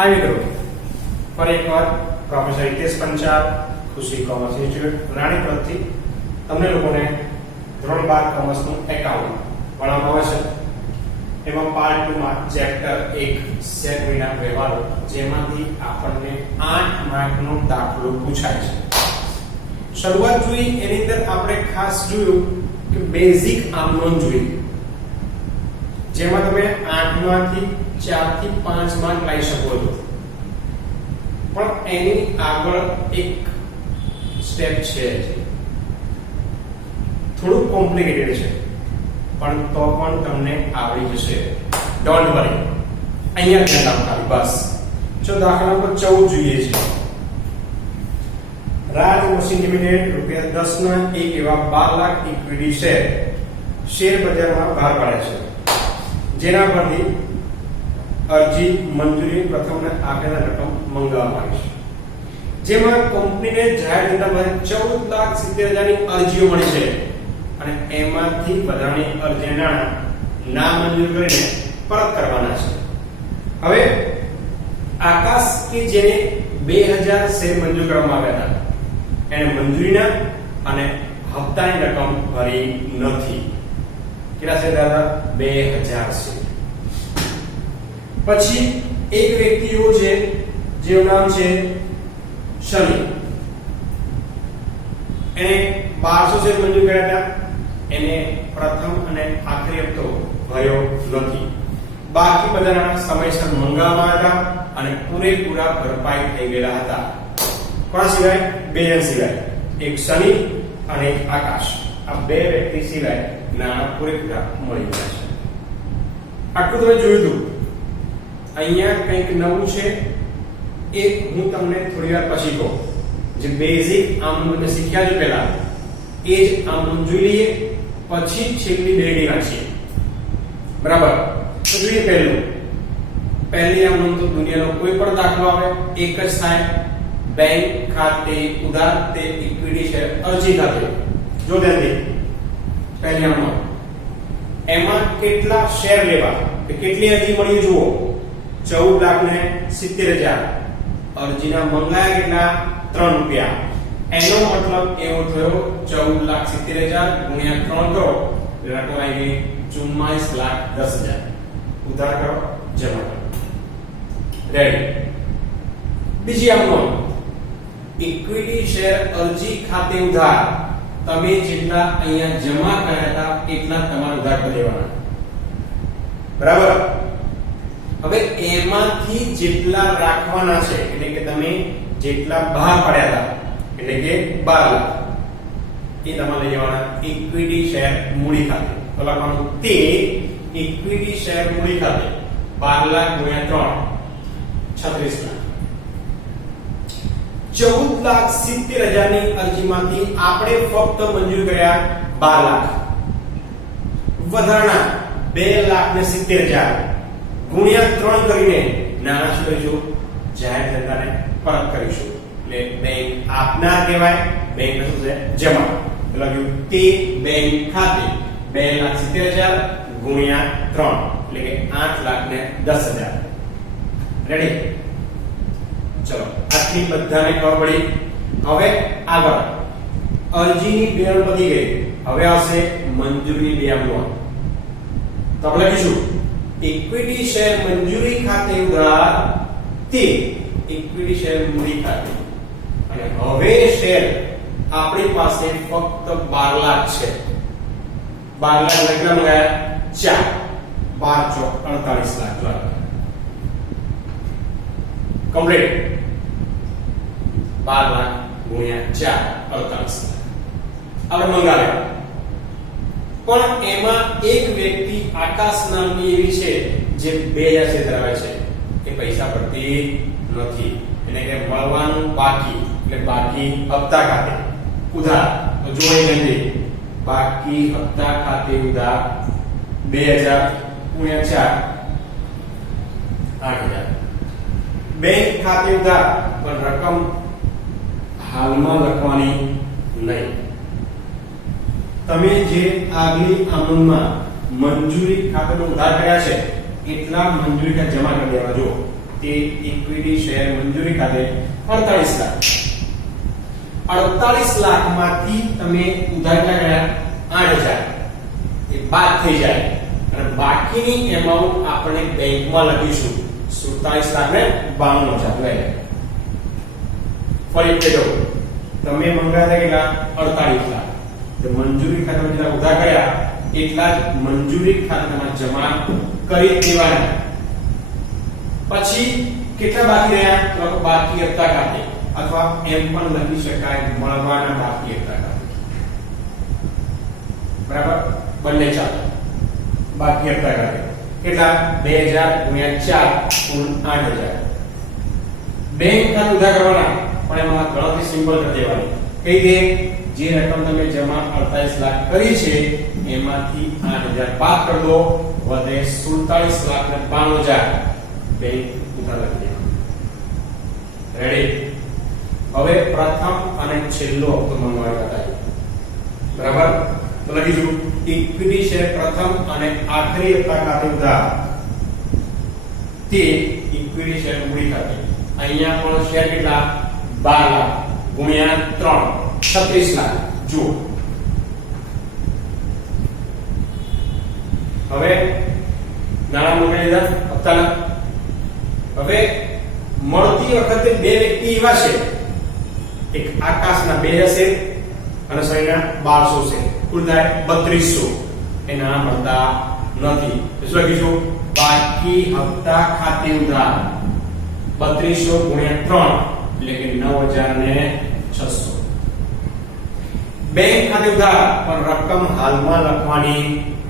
हाय मित्रों, फरी एक વાર પ્રોફેસર હિતેશ પંચાલ ખુશી કોમર્સ ઇન્સ્ટિટ્યૂટ રાણીપથી તમને લોકોને ધોરણ 12 કોમર્સનું એકાઉન્ટ ભણવામાં આવે છે। એમાં પાર્ટ 2 માં ચેપ્ટર 1 સેટ વિના વ્યવહારો, જેમાંથી આપણને 8 માર્કનો દાખલો પૂછાય છે। શરૂઆત જોઈ એની અંદર આપણે ખાસ જોયું કે બેઝિક આમનોન જોઈ, જેમાં તમે 8 માંથી 4 થી 5 માર્ક લઈ શકો છો, પણ એની આગળ એક સ્ટેપ છે, થોડું કોમ્પ્લિકેટેડ છે, પણ તો પણ તમને આવડી જશે। ડોન્ટ વરી, અહીંયા ધ્યાન આપો ખાલી બસ। જો દાખલા નંબર 14 જોઈએ છે। રાજ મશીન લિમિટેડ રૂપિયા 10 ના એક એવા 12 લાખ ઇક્વિટી શેર બજારમાં બહાર પાડે છે, જેના પરથી અરજી મંજૂરી પ્રથમને આપેલા રકમ મંગાવવામાં આવી છે, જેમાં કંપનીને જાહેર ધંધા માટે 14,70,000 ની અરજીઓ મળી છે અને એમાંથી વધારાની અરજી નાણાં ના મંજૂર કરીને પરત કરવાના છે। હવે આકાશ કે જેને 2000 શેર મંજૂર કરવામાં આવ્યા હતા, એને મંજૂરીના અને હપ્તાની રકમ ભરી નથી। કેટલા શેર હતા? 2000 શેર। પછી એક વ્યક્તિ એવો છે જેનું નામ છે શનિ, એને 1200 શેર મંજૂર કર્યા હતા, એને પ્રથમ અને આખરી હપ્તો ભર્યો નથી। બાકી બધા નાણાં સમયસર મંગાવવામાં હતા અને પૂરેપૂરા ભરપાઈ થઈ ગયેલા હતા। કોણ સિવાય? બે જણ સિવાય, એક શનિ અને એક આકાશ। આ બે વ્યક્તિ સિવાય નાણાં પૂરેપૂરા મળી ગયા છે। આટલું તમે જોયું હતું। અહીંયા કંઈક નવું છે, એ હું તમને થોડી વાર પછી કહું। જે બેઝિક આમનું શીખ્યા છે પહેલા, એ જ આમનું જોઈ લઈએ, પછી છેલ્લી બેડી વાંચીએ, બરાબર? તો જોઈએ પહેલી આમનું તો દુનિયાનો કોઈ પણ દાખલો આવે એક જ થાય, બેંક ખાતે ઉધાર તે ઇક્વિટી શેર અરજી ખાતે। જો ધ્યાનથી પહેલી આમનું એમાં કેટલા શેર લેવા, કેટલી અરજી મળી જુઓ, 14,70,000। અરજીના મંગાયા કેટલા? 3 રૂપિયા। એનો મતલબ એવો થયો 14,70,000 ગુણ્યા 3 કરો, રકમ આવી ગઈ 44,10,000। ઉધાર કરો, જમા કરો, રેડી। બીજી આમનો ઇક્વિટી શેર અરજી ખાતે ઉધાર, તમે જેટલા અહીંયા જમા કર્યા હતા એટલા તમારે ઉધાર કરી દેવાના, બરાબર? હવે એમાંથી જેટલા રાખવાના છે, એટલે કે તમે જેટલા બહાર પાડ્યા હતા, એટલે કે 12 લાખ, એ તમારે લઈ જવાના ઇક્વિટી શેર મૂડી ખાતે। તો લખવાનું તે ઇક્વિટી શેર મૂડી ખાતે 12 લાખ ગુણ્યા 3 36 લાખ। 14,70,000 ની અરજીમાંથી આપણે ફક્ત મંજૂર કર્યા 12 લાખ, વધારાના 2,70,000 ગુણ્યા 3 કરીને નાણાં શું કરીશું? જાહેર ધંધાને પરત કરીશું। એટલે બેંક આપનાર કહેવાય, બેંક શું છે? જમા। એટલે લખ્યું તે બેંક ખાતે 2,70,000 ગુણ્યા 3 એટલે કે 8,10,000। રેડી? ચલો, આટલી બધાને ખબર પડી। હવે આગળ અરજીની બે પતી ગઈ, હવે આવશે મંજૂરી બે આમનો। તો આપણે લખીશું ઇક્વિટી શેર મંજૂરી ખાતે ઉધાર તે ઇક્વિટી શેર મૂડી ખાતે। અને હવે શેર આપણી પાસે ફક્ત 12 લાખ છે। 12 લાખ કેટલા મંગાયા? 4 12 ચોક 48 લાખ કમ્પ્લીટ। 12 લાખ ગુણ્યા 4 48 લાખ આપણે મંગાવ્યા। પણ એમાં એક વ્યક્તિ આકાશ નામની એવી છે જે 2000 શેર ધરાવે છે, એ પૈસા ભરતી નથી, એટલે કે મળવાનું બાકી, એટલે બાકી હપ્તા ખાતે ઉધાર। તો જો અહીં બાકી હપ્તા ખાતે ઉધાર 2000 ગુણ્યા 4 8,000। બેંક ખાતે ઉધાર, પણ રકમ હાલમાં લખવાની નહીં। તમે જે આગલી આમનમાં મંજૂરી ખાતેનો ઉધાર કર્યા છે એટલા મંજૂરી ખાતે જમા કરી દેવા। જો તે ઇક્વિટી શેર મંજૂરી ખાતે 48 લાખ. 48 લાખમાંથી તમે ઉધાર કર્યા 8000 એ બાદ થઈ જાય અને બાકીની એમાઉન્ટ આપણે બેંકમાં લખીશું 47 લાખ ને 92,000. ફરી કહેજો તમે મંગાવ્યા કેટલા 48 લાખ તો મંજૂરી ખાતામાં જેટલા ઉધાર કર્યા એટલા જ મંજૂરી ખાતામાં જમા કરી દેવાના. પછી કેટલા બાકી રહ્યા તો બાકી હપ્તા ખાતે અથવા એમ પણ લખી શકાય મળવાના બાકી હપ્તા ખાતે. બરાબર બંને ચાલે. બાકી હપ્તા ખાતે કેટલા 2000 × 4 કુલ 8000. બેંક ખાતે ઉધાર કરવાના પણ એમાં ગણતરી સિમ્પલ કરી દેવાની. કઈ દે જે રકમ તમે જમા 48 લાખ કરી છે એમાંથી 8000 બાદ કરી દો વધે 47 લાખ ને 92000 બેંક ઉધાર લખી દેવાનો. રેડી. હવે પ્રથમ અને છેલ્લો હપ્તો મંગવાયો બતાવ્યો. બરાબર તો લખીશું ઇક્વિટી શેર પ્રથમ અને આખરી હપ્તા ખાતે ઉધાર તે ઇક્વિટી શેર મૂડી ખાતે. અહીંયા પણ શેર કેટલા 12 લાખ ગુણ્યા 3 36 લાખ. જુઓ હવે નાણાં મંગાવી લીધા હપ્તાના. હવે મળતી વખતે બે વ્યક્તિ એવા છે એક આકાશના 2 હશે અને સહીના 1200 છે કુલ થાય 3200. એ નાણાં મળતા નથી. શું લખીશું બાકી હપ્તા ખાતે ઉધાર 3200 ગુણ્યા 3 એટલે કે 9600. બેંક ખાતે ઉધાર પણ રકમ હાલમાં લખવાની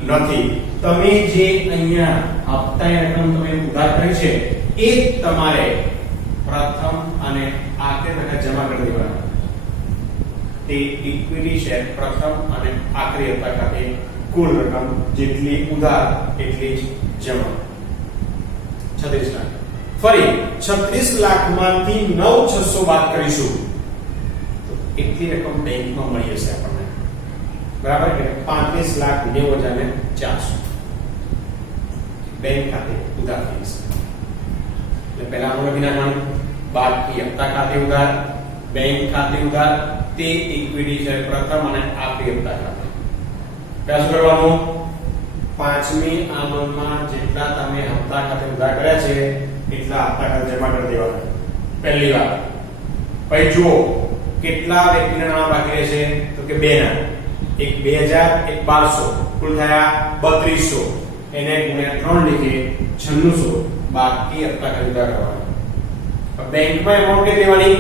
નથી. તમે જે અહીંયા હપ્તાની રકમ તમે ઉધાર કરી છે એ તમારે પ્રથમ અને આખરી વખત જમા કરી દેવાના. તે ઇક્વિટી શેર પ્રથમ અને આખરી હપ્તા ખાતે કુલ રકમ જેટલી ઉધાર એટલી જ જમા 36 લાખ. ફરી 36 લાખમાંથી 9600 બાદ કરીશું તો એટલી રકમ બેંકમાં મળી જશે આપણને. બરાબર કે 35,90,400 બેંક ખાતે ઉધાર થઈ જશે. એટલે પહેલા આપણે લખી નાખવાનું બાકી હપ્તા ખાતે ઉધાર બેંક ખાતે ઉધાર તે ઇક્વિટી શેર પ્રથમ અને આખરી હપ્તા ખાતે. શું કરવાનું પાંચમી આમલમાં જેટલા તમે હપ્તા ખાતે ઉધાર કર્યા છે એટલા હપ્તા ખાતે જમા કરી દેવાના પહેલી વાર. પછી જુઓ કેટલા વ્યક્તિના નાણાં બાકી રહેશે તો કે બે ના. એક 2000 એક 1200 કુલ થયા 3200. એને ગુણ્યા 3 લીધે 9600 બાકી હપ્તા ખાતે ઉધાર કરવાના. બેંકમાં એમાઉન્ટ કે દેવાની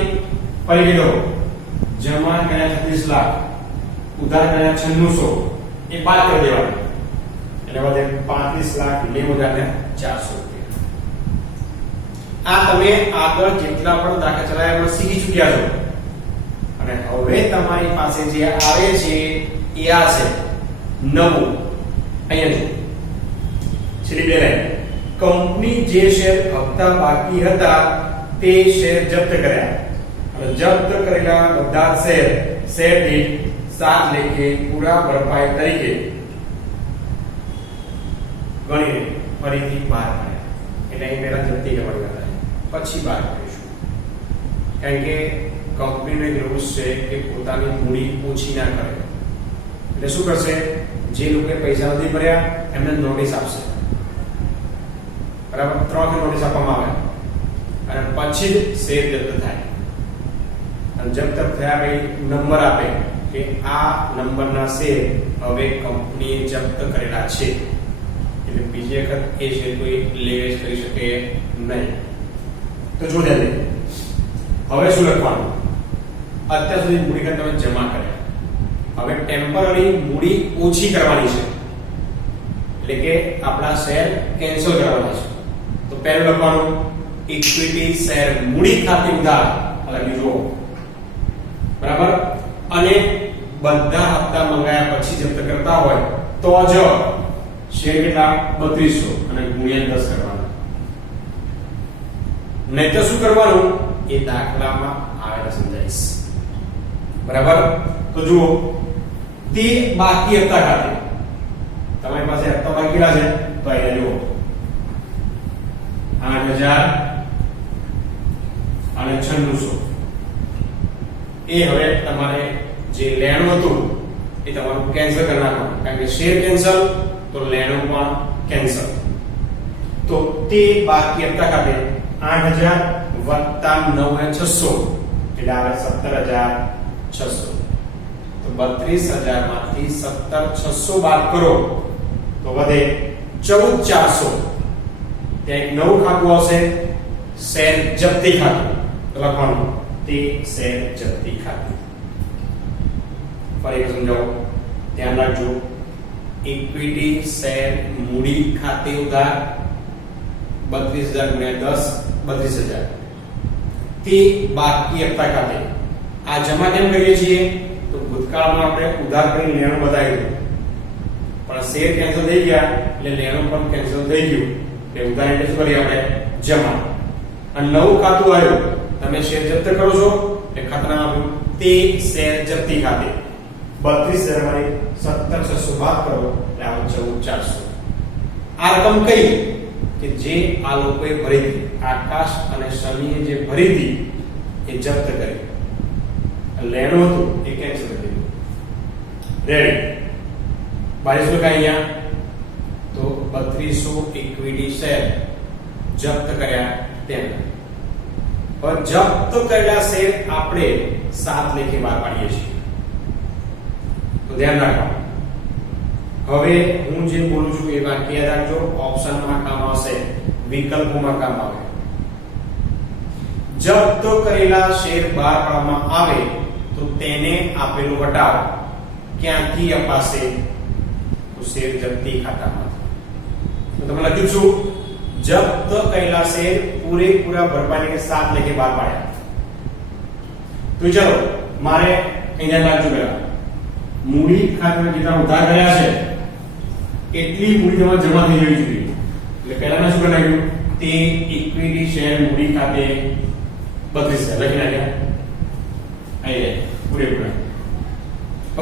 ફરી લીધો જમા કર્યા 36 લાખ ઉધાર કર્યા 9600 એ બાદ કરી દેવાના એટલે વધે 35,90,400. આ તમે આગળ જેટલા પણ દાખલા ચલાવ્યા એમાં શીખી ચૂક્યા છો અને હવે તમારી પાસે જે આવે છે એ આ છે નવું. અહીંયા જો છેલ્લી બે લાઈન કંપની જે શેર હપ્તા બાકી હતા તે શેર જપ્ત કર્યા અને જપ્ત કરેલા બધા શેર દીઠ 7 લેખે પૂરા ભરપાઈ તરીકે ગણીને ફરીથી બહાર પાડ્યા. એટલે અહીં પહેલા જપ્તી કરવાની હતા પછી બહાર પાડીશું. કારણ કે કંપનીનો એક રૂલ્સ છે કે પોતાની મૂડી ઓછી ના કરે. એટલે શું કરશે જે લોકોએ પૈસા નથી ભર્યા એમને નોટિસ આપશે. બરાબર 3 નોટિસ આપવામાં આવે અને પછી જ શેર જપ્ત થાય. અને જપ્ત થયા પછી નંબર આપે કે આ નંબરના શેર હવે કંપનીએ જપ્ત કરેલા છે. એટલે બીજી વખત એ શેર કોઈ લેવેચ કરી શકે નહીં. તો જો દે હવે શું લખવાનું અત્યાર સુધી મૂડી ખાતે તમે જમા કર્યા. હવે ટેમ્પરરી મૂડી ઓછી કરવાની છે એટલે કે આપણા શેર કેન્સલ કરવાના છે. તો પહેલું લખવાનું ઇક્વિટી શેર મૂડી ખાતે ઉધાર લખી જુઓ. બરાબર અને બધા હપ્તા મંગાયા પછી જપ્ત કરતા હોય તો જ શેર કેટલા 3200 અને ગુણ્યા 10 કરવાના. નહીં તો શું કરવાનું એ દાખલામાં આગળ સમજાઈશ. બરાબર તો જુઓ તે બાકી હપ્તા ખાતે તમારી પાસે હપ્તા બાકી કેટલા છે તો અહીંયા જુઓ 8000 અને 9600 એ હવે તમારે જે લેણું હતું એ તમારું કેન્સલ કરી નાખવાનું, કારણ કે શેર કેન્સલ તો લેણું પણ કેન્સલ. તો તે બાકી હપ્તા ખાતે 8000 વત્તા 9600 એટલે આવે 17600. તો 32000 માંથી 17600 બાદ કરો તો વધે 14400. ત્યાં એક નવું ખાતું આવશે, શેર જપ્તી ખાતું. તો લખવાનું તે શેર જપ્તી ખાતું. ફરી સમજાવો, ધ્યાન રાખજો. ઇક્વિટી શેર મૂડી ખાતે ઉધાર 32000 ગુણ્યા 10 32000 તે બાકી હપ્તા ખાતે. આ જમા કેમ કરીએ છીએ? તો ભૂતકાળમાં આપણે ઉધાર કરીને લેણું બતાવ્યું, પણ શેર કેન્સલ થઈ ગયા એટલે લેણું પણ કેન્સલ થઈ ગયું. એટલે ઉધાર એટલે શું કરીએ આપણે? જમા. અને નવું ખાતું આવ્યું, તમે શેર જપ્ત કરો છો એટલે ખાતામાં આવ્યું તે શેર જપ્તી ખાતે. 32000 માંથી 17600 બાદ કરો એટલે આવે 14400. આ રકમ કઈ કે જે આ લોકોએ ભરી હતી, આકાશ અને શનિએ જે ભરી હતી એ જપ્ત કરી. લેણું હતું એ કેન્સલ કરી દીધું. રેડી. 2200 અહીંયા તો 3200 ઇક્વિટી શેર જપ્ત કર્યા તેના. હવે જપ્ત કરેલા શેર આપણે 7 લેખે બહાર પાડીએ છીએ. તો ધ્યાન રાખો. હવે હું જે બોલું છું એ વાક્ય યાદ રાખજો. ઓપ્શનમાં કામ આવશે, વિકલ્પોમાં કામ આવે. જપ્ત કરેલા શેર બહાર પાડવામાં આવે તો તેને આપેલું વટાવ ક્યાંથી અપાશે? તો શેર જપ્તી ખાતામાં. તો તમે લખ્યું છું જપ્ત કરેલા શેર પૂરેપૂરા ભરપાઈને 7 લેખે બહાર પાડ્યા. તો ચાલો મારે અહીંયા રાખજો. પહેલા મૂડી ખાતામાં જેટલા ઉધાર કર્યા છે એટલી મૂડી તમારે જમા થઈ જવી જોઈએ. એટલે પહેલા મેં શું કરી નાખ્યું? તે ઇક્વિટી શેર મૂડી ખાતે 32000 લખી નાખ્યા. અહીં પૂરેપૂરા.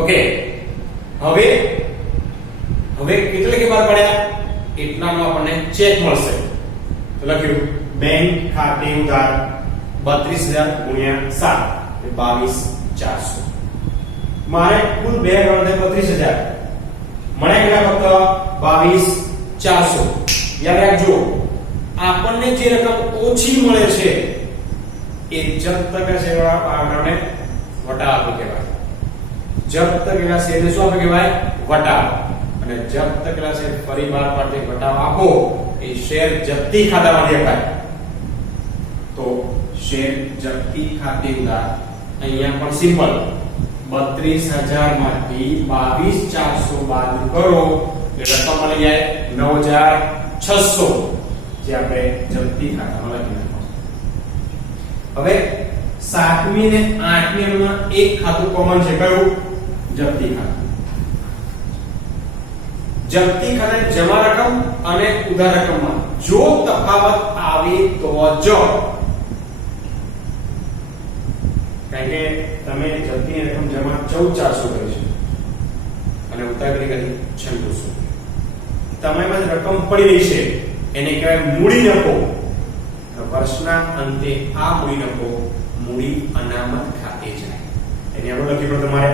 ઓકે. હવે કેટલા લેખે બહાર પાડ્યા? એટલાનો આપણને ચેક મળશે. તો લખ્યું બેંક ખાતે ઉધાર 32000 ગુણ્યા 7 22400. મારે કુલ બે ગણતરી 32000 મળે કેટલા? ફક્ત 22400. યાદ રાખજો, આપણને જે રકમ ઓછી મળે છે એ જપ્ત કરેલા શેરવાળાને વટાવ કહેવાય. જપ્ત કરેલા શેરને શું આપે કહેવાય? વટાવ. અને જપ્ત કરેલા શેર ફરી બહાર પાડતી વટાવ આપો એ શેર જપ્તી ખાતામાંથી અપાય. તો શેર જપ્તી ખાતે ઉધાર અહીંયા પણ સિમ્પલ 32000 માંથી 22400 બાદ કરો એટલે રકમ મળી જાય 9600, જે આપણે જપ્તી ખાતામાં લખી નાખો. હવે 7મી ને 8મી એમાં એક ખાતું કોમન છે. કયું? જપ્તી ખાતું. જપ્તી ખાતે જમા રકમ અને ઉધાર રકમમાં જો તફાવત આવે તો જ, કારણ કે તમે જપ્તીની રકમ જમા 14400 કરી છે અને ઉધાર કરી 9600. તમારી પાસે રકમ પડી રહી છે એને કહેવાય મૂડી નફો. વર્ષના અંતે આ મૂડી નફો મૂડી અનામત ખાતે જાય. એની આગળ લખી પડે તમારે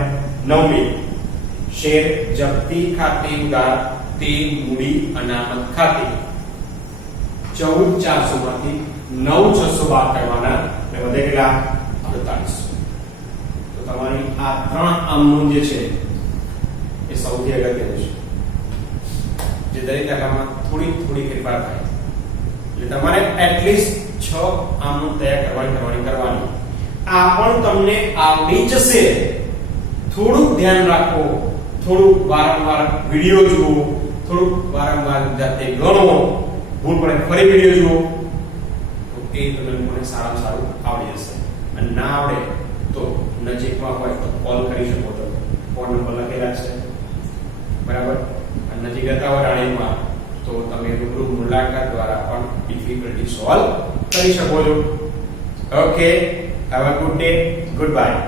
9મી શેર જપ્તી ખાતે ઉધાર તે મૂડી અનામત ખાતે 14400 માંથી 9600 બાદ કરવાના એટલે વધે કેટલા? 4800. તો તમારી આ 3 આમનું જે છે એ સૌથી અગત્યનું છે, જે દરેક દાખલામાં થોડી ફેરફાર થાય. એટલે તમારે એટલીસ્ટ 6 આમનું તૈયાર કરવાની. આ પણ તમને આવડી જશે. થોડુંક ધ્યાન રાખો, થોડુંક વારંવાર વિડિયો જુઓ, થોડુંક વારંવાર જાતે ગણો, ભૂલ પડે ફરી વિડિયો જુઓ તો એ તમને સારામાં સારું આવડી જશે. અને ના આવડે તો નજીકમાં હોય તો કોલ કરી શકો છો. ફોન નંબર લખેલા છે, બરાબર. અને નજીક રહેતા હોય રાણીમાં તો તમે રૂબરૂ મુલાકાત દ્વારા પણ ડિફિકલ્ટી સોલ્વ કરી શકો છો. Okay, have a good day, good bye.